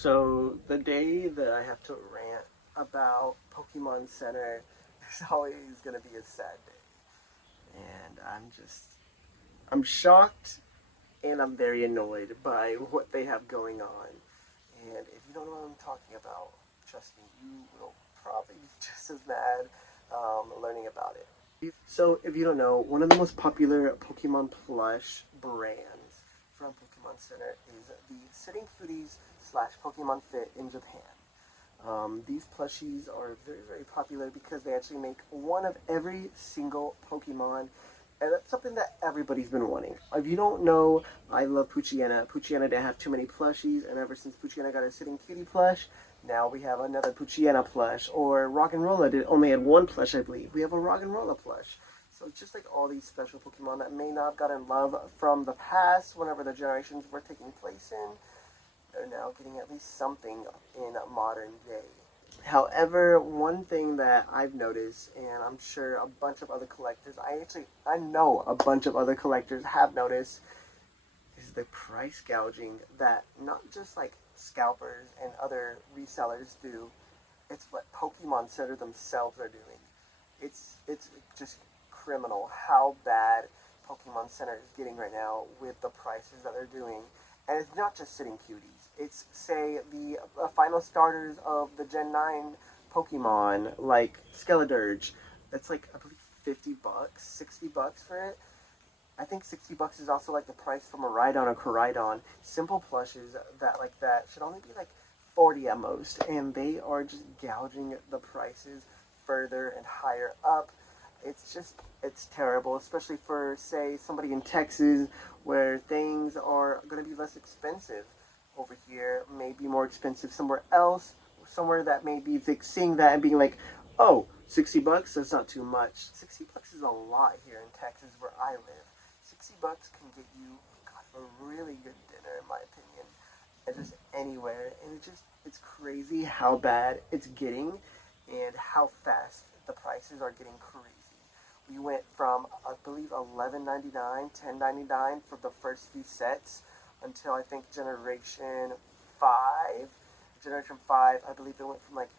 So the day that I have to rant about Pokemon Center is always gonna be a sad day. And I'm shocked and I'm very annoyed by what they have going on. And if you don't know what I'm talking about, trust me, you will probably be just as mad learning about it. So, if you don't know, one of the most popular Pokemon plush brands from Pokemon Center is the Sitting Cuties slash Pokemon Fit in Japan. These plushies are very, very popular because they actually make one of every single Pokemon, and that's something that everybody's been wanting. If you don't know, I love Poochyena. Poochyena didn't have too many plushies, and ever since Poochyena got her Sitting Cutie plush, now we have another Poochyena plush. Or Rock and Rolla only had one plush, I believe. We have a Rock and Rolla plush. So it's just like all these special Pokemon that may not have gotten love from the past, whenever the generations were taking place in, they're now getting at least something in modern day. However, one thing that I've noticed, and I'm sure a bunch of other collectors, I know a bunch of other collectors have noticed, is the price gouging that not just like scalpers and other resellers do, it's what Pokemon Center themselves are doing. It's just criminal how bad Pokemon Center is getting right now with the prices that they're doing. And it's not just Sitting Cuties. It's, say, the final starters of the Gen 9 Pokemon, like Skeledirge. That's like, I believe, $50, $60 for it. I think $60 is also like the price from a Rhydon or Koraidon. Simple plushes like that should only be like 40 at most, and they are just gouging the prices further and higher up. It's terrible, especially for, say, somebody in Texas where things are going to be less expensive. Over here may be more expensive somewhere else, somewhere that may be seeing that and being like, oh, $60, that's not too much. $60 is a lot here in Texas where I live. $60 can get you, God, a really good dinner, in my opinion, and just anywhere. And it's crazy how bad it's getting and how fast the prices are getting crazy. We went from, I believe, $11.99, $10.99 for the first few sets until I think Generation 5. Generation 5, I believe it went from like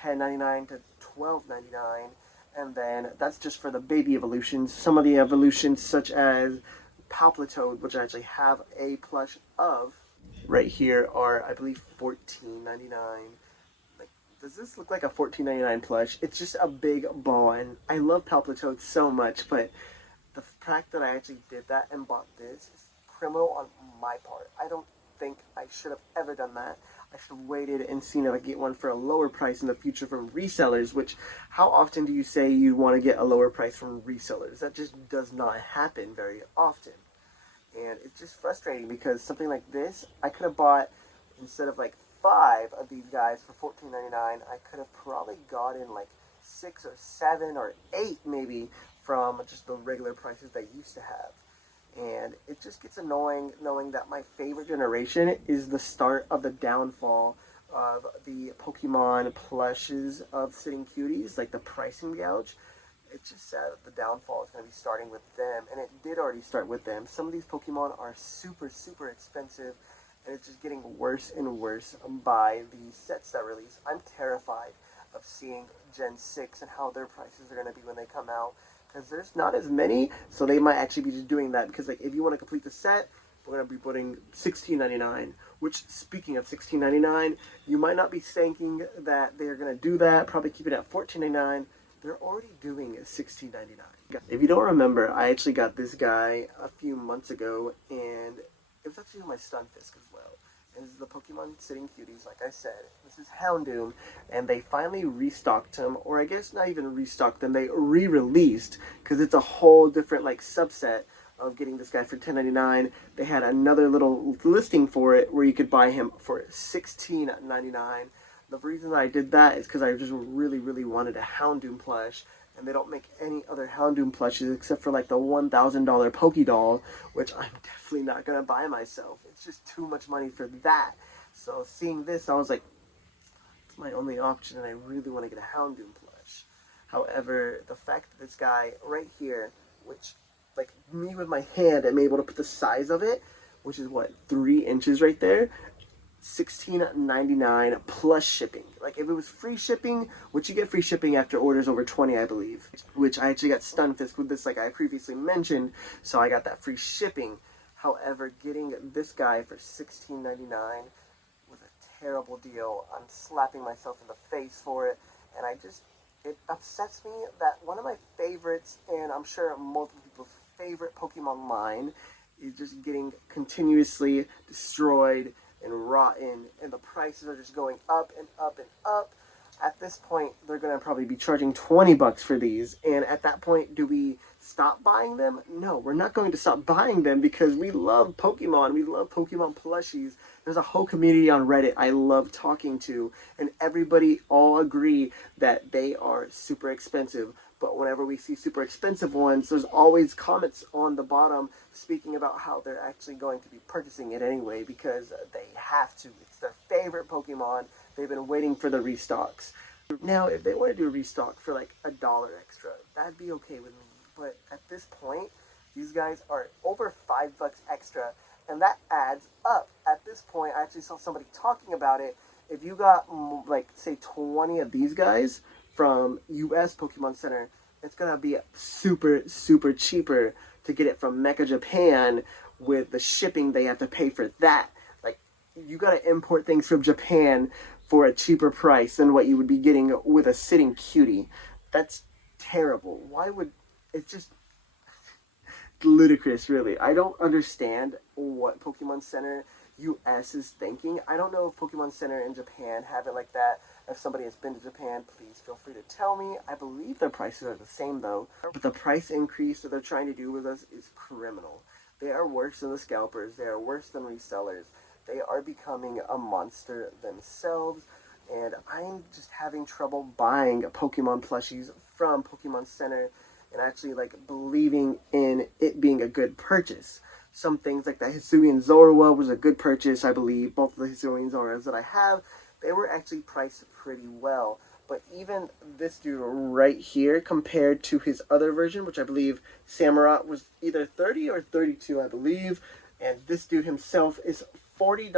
$10.99 to $12.99. And then that's just for the baby evolutions. Some of the evolutions, such as Palpletoad, which I actually have a plush of right here, are, I believe, $14.99. Like, does this look like a $14.99 plush? It's just a big ball, and I love Palpletoad so much, but the fact that I actually did that and bought this is criminal on my part. I don't think I should have ever done that. I should have waited and seen if I get one for a lower price in the future from resellers, which, how often do you say you want to get a lower price from resellers? That just does not happen very often. And it's just frustrating because something like this, I could have bought, instead of like 5 of these guys for $14.99, I could have probably gotten like 6 or 7 or 8 maybe from just the regular prices they used to have. And it just gets annoying knowing that my favorite generation is the start of the downfall of the Pokemon plushes of Sitting Cuties, like the pricing gouge. It's just sad that the downfall is going to be starting with them, and it did already start with them. Some of these Pokemon are super, super expensive, and it's just getting worse and worse by the sets that release. I'm terrified of seeing Gen 6 and how their prices are going to be when they come out, because there's not as many, so they might actually be just doing that, because like if you want to complete the set, we're going to be putting $16.99, which, speaking of $16.99, you might not be thinking that they're going to do that, probably keep it at $14.99. They're already doing $16.99. If you don't remember, I actually got this guy a few months ago, and it was actually my Stunfisk as well. This is the Pokemon Sitting Cuties, like I said. This is Houndoom, and they finally restocked him, or I guess not even restocked them, they re-released, because it's a whole different like subset of getting this guy for $10.99. They had another little listing for it where you could buy him for $16.99. The reason I did that is because I just really, really wanted a Houndoom plush, and they don't make any other Houndoom plushes except for like the $1,000 Pokédoll, which I'm definitely not going to buy myself. It's just too much money for that. So seeing this, I was like, it's my only option, and I really want to get a Houndoom plush. However, the fact that this guy right here, which, like me with my hand, I'm able to put the size of it, which is what, 3 inches right there, $16.99 plus shipping. Like if it was free shipping, which you get free shipping after orders over 20, I believe, which I actually got stunned with this, like I previously mentioned, so I got that free shipping. However, getting this guy for $16.99 was a terrible deal. I'm slapping myself in the face for it, and it upsets me that one of my favorites, and I'm sure multiple people's favorite Pokemon line, is just getting continuously destroyed and rotten, and the prices are just going up and up and up. At this point, they're going to probably be charging 20 bucks for these, and at that point, do we stop buying them? No, we're not going to stop buying them because we love Pokemon. We love Pokemon plushies. There's a whole community on Reddit I love talking to, and everybody all agree that they are super expensive. But whenever we see super expensive ones, there's always comments on the bottom speaking about how they're actually going to be purchasing it anyway because they have to. It's their favorite Pokemon. They've been waiting for the restocks. Now, if they want to do a restock for like $1 extra, that'd be okay with me. But at this point, these guys are over $5 extra, and that adds up. At this point, I actually saw somebody talking about it. If you got like say 20 of these guys from US Pokemon Center, it's gonna be super cheaper to get it from Mecca, Japan, with the shipping they have to pay for that. Like, you gotta import things from Japan for a cheaper price than what you would be getting with a sitting cutie. That's terrible. Why would... It's just ludicrous, really. I don't understand what Pokemon Center US is thinking. I don't know if Pokemon Center in Japan have it like that. If somebody has been to Japan, please feel free to tell me. I believe their prices are the same though. But the price increase that they're trying to do with us is criminal. They are worse than the scalpers. They are worse than resellers. They are becoming a monster themselves. And I'm just having trouble buying Pokemon plushies from Pokemon Center and actually like believing in it being a good purchase. Some things like that Hisuian Zorua was a good purchase, I believe. Both of the Hisuian Zoras that I have, they were actually priced pretty well. But even this dude right here, compared to his other version, which I believe Samurott was either 30 or 32, I believe. And this dude himself is $40.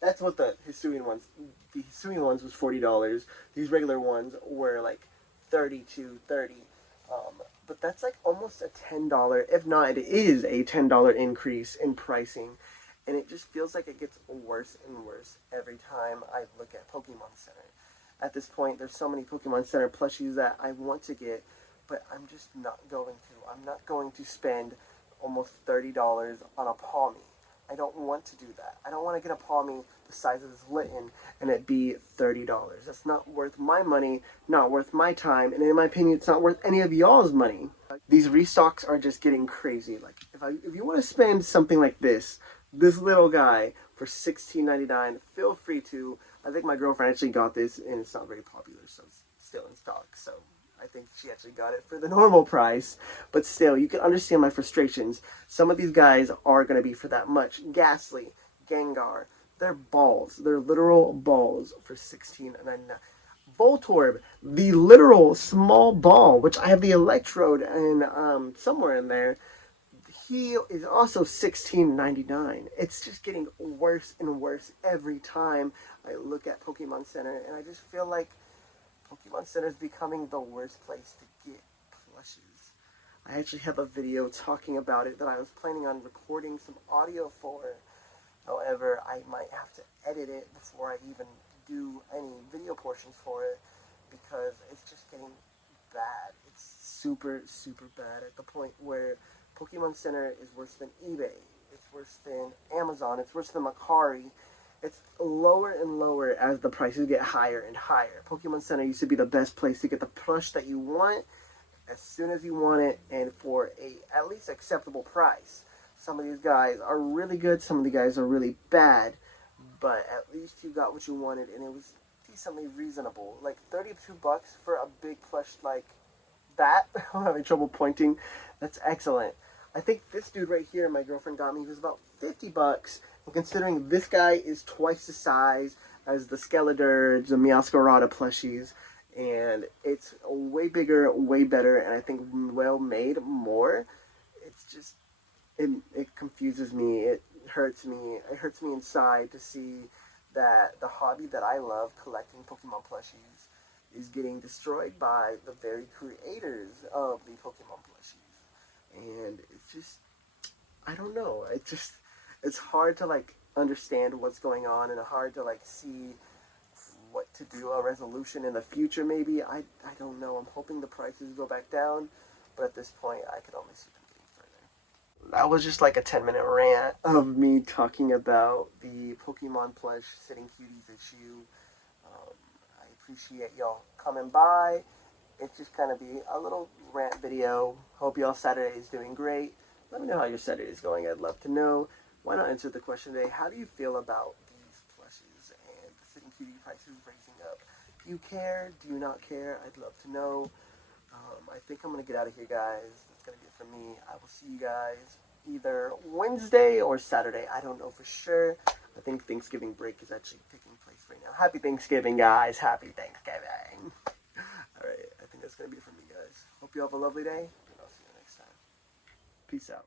That's what the Hisuian ones was $40. These regular ones were like 30 to 30. But that's like almost a $10, if not it is a $10 increase in pricing. And it just feels like it gets worse and worse every time I look at Pokemon Center. At this point, there's so many Pokemon Center plushies that I want to get, but I'm just not going to. I'm not going to spend almost $30 on a Palmy. I don't want to do that. I don't want to get a Palmy the size of this Litten and it be $30. That's not worth my money, not worth my time, and in my opinion, it's not worth any of y'all's money. These restocks are just getting crazy. Like, if you want to spend something like this little guy for $16.99, feel free to. I think my girlfriend actually got this, and it's not very popular, so it's still in stock, so I think she actually got it for the normal price, but still, you can understand my frustrations. Some of these guys are going to be for that much. Ghastly, Gengar, they're balls. They're literal balls for $16.99. Voltorb, the literal small ball, which I have the Electrode and somewhere in there, he is also $16.99. It's just getting worse and worse every time I look at Pokemon Center, and I just feel like Pokemon Center is becoming the worst place to get plushies. I actually have a video talking about it that I was planning on recording some audio for. However, I might have to edit it before I even do any video portions for it because it's just getting bad. It's super bad at the point where Pokemon Center is worse than eBay. It's worse than Amazon. It's worse than Mercari. It's lower and lower as the prices get higher and higher. Pokemon Center used to be the best place to get the plush that you want as soon as you want it and for a at least acceptable price. Some of these guys are really good, some of the guys are really bad, but at least you got what you wanted and it was decently reasonable. Like 32 bucks for a big plush like that. I'm having trouble pointing. That's excellent. I think this dude right here my girlfriend got me was about 50 bucks. And considering this guy is twice the size as the Skeledirge, the Meowscarada plushies, and it's way bigger, way better, and I think well made more, it's just, it confuses me. hurts me. It hurts me inside to see that the hobby that I love, collecting Pokemon plushies, is getting destroyed by the very creators of the Pokemon plushies. And it's just, I don't know. It's hard to like understand what's going on, and hard to like see what to do, a resolution in the future maybe. I don't know. I'm hoping the prices go back down, but at this point I can only see them getting further. That was just like a 10-minute rant of me talking about the Pokemon plush Sitting Cuties issue. Um, I appreciate y'all coming by. It's just kind of be a little rant video. Hope y'all Saturday is doing great. Let me know how your Saturday is going. I'd love to know. Why not answer the question today? How do you feel about these plushes and the Sitting Cutie prices raising up? Do you care? Do you not care? I'd love to know. I think I'm going to get out of here, guys. That's going to be it for me. I will see you guys either Wednesday or Saturday. I don't know for sure. I think Thanksgiving break is actually taking place right now. Happy Thanksgiving, guys. Happy Thanksgiving. Alright, I think that's going to be it for me, guys. Hope you have a lovely day, and I'll see you next time. Peace out.